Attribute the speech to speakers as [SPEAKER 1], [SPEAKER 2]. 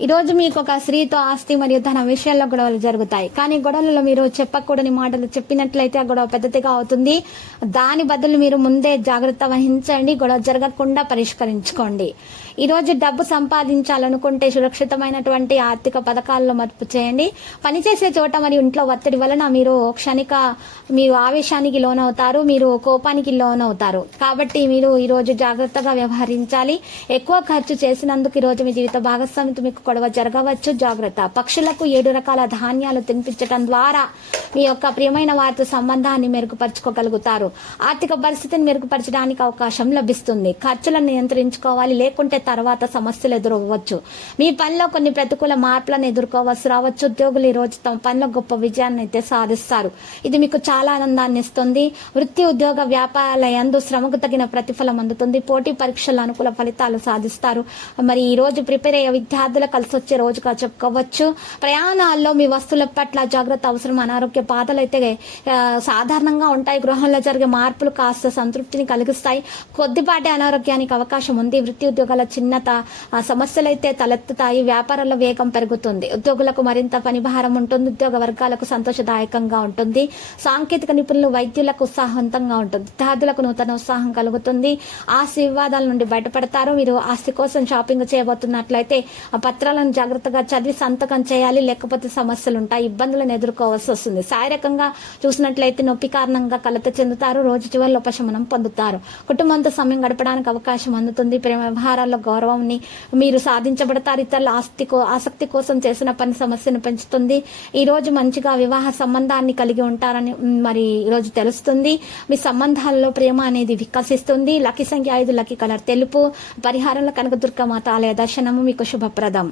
[SPEAKER 1] ఈ రోజు మీకు ఒక స్త్రీతో ఆస్తి మరియు తన విషయాల్లో గొడవలు జరుగుతాయి. కానీ గొడవలలో మీరు చెప్పకూడని మాటలు చెప్పినట్లయితే ఆ గొడవ పెద్దదిగా అవుతుంది. దాని బదులు మీరు ముందే జాగ్రత్త వహించండి. గొడవ జరగకుండా పరిష్కరించుకోండి. ఈ రోజు డబ్బు సంపాదించాలనుకుంటే సురక్షితమైనటువంటి ఆర్థిక పథకాల్లో మదుపు చేయండి. పనిచేసే చోట మరియు ఇంట్లో ఒత్తిడి వలన మీరు క్షణిక మీరు ఆవేశానికి లోనవుతారు. మీరు కోపానికి లోనవుతారు. కాబట్టి మీరు ఈ రోజు జాగ్రత్తగా వ్యవహరించాలి. ఎక్కువ ఖర్చు చేసినందుకు ఈ రోజు మీ జీవిత భాగస్వామితో మీకు గొడవ జరగవచ్చు. జాగ్రత్త. పక్షులకు ఏడు రకాల ధాన్యాలు తినిపించడం ద్వారా మీ యొక్క ప్రియమైన వారితో సంబంధాన్ని మెరుగుపరుచుకోగలుగుతారు. ఆర్థిక పరిస్థితిని మెరుగుపరచడానికి అవకాశం లభిస్తుంది. ఖర్చులను నియంత్రించుకోవాలి. లేకుంటే తర్వాత సమస్యలు ఎదురవ్వచ్చు. మీ పనిలో కొన్ని ప్రతికూల మార్పులను ఎదుర్కోవాల్సి రావచ్చు. ఉద్యోగులు ఈ రోజు తమ పనిలో గొప్ప విజయాన్ని అయితే సాధిస్తారు. ఇది మీకు చాలా ఆనందాన్ని ఇస్తుంది. వృత్తి ఉద్యోగ వ్యాపారాల యందు శ్రమకు తగిన ప్రతిఫలం అందుతుంది. పోటీ పరీక్షల అనుకూల ఫలితాలు సాధిస్తారు. మరి ఈ రోజు ప్రిపేర్ అయ్యే విద్యార్థులకు కలిసి వచ్చే రోజుగా చెప్పుకోవచ్చు. ప్రయాణాల్లో మీ వస్తువుల పట్ల జాగ్రత్త అవసరం అనారోగ్య బాధలు అయితే సాధారణంగా ఉంటాయి. గృహంలో జరిగే మార్పులు కాస్త సంతృప్తిని కలిగిస్తాయి. కొద్దిపాటి అనారోగ్యానికి అవకాశం ఉంది. వృత్తి ఉద్యోగాల చిన్నత సమస్యలైతే సమస్యలు అయితే తలెత్తుతాయి. వ్యాపారాల వేగం పెరుగుతుంది. ఉద్యోగులకు మరింత పనిభారం ఉంటుంది. ఉద్యోగ వర్గాలకు సంతోషదాయకంగా ఉంటుంది. సాంకేతిక నిపుణులు వైద్యులకు ఉత్సాహవంతంగా ఉంటుంది. విద్యార్థులకు నూతన ఉత్సాహం కలుగుతుంది. ఆస్తి వివాదాల నుండి బయటపడతారు. మీరు ఆస్తి కోసం షాపింగ్ చేయబోతున్నట్లయితే పత్ర పత్రాలను జాగ్రత్తగా చదివి సంతకం చేయాలి లేకపోతే సమస్యలు ఉంటాయి ఇబ్బందులను ఎదుర్కోవాల్సి వస్తుంది. శారీరకంగా చూసినట్లయితే నొప్పి కారణంగా కలత చెందుతారు రోజు చివరిలో ఉపశమనం పొందుతారు. కుటుంబంతో సమయం గడపడానికి అవకాశం అందుతుంది. ప్రేమ వ్యవహారాల్లో గౌరవంని మీరు సాధించబడతారు. ఇతరుల ఆస్తి ఆసక్తి కోసం చేసిన పని సమస్యను పెంచుతుంది. ఈ రోజు మంచిగా వివాహ సంబంధాన్ని కలిగి ఉంటారని మరి ఈరోజు తెలుస్తుంది. మీ సంబంధాల్లో ప్రేమ అనేది వికసిస్తుంది. లక్కీ సంఖ్య ఐదు లక్కీ కలర్ తెలుపు. పరిహారంలో కనకదుర్గ మాత ఆలయ దర్శనము మీకు శుభప్రదం.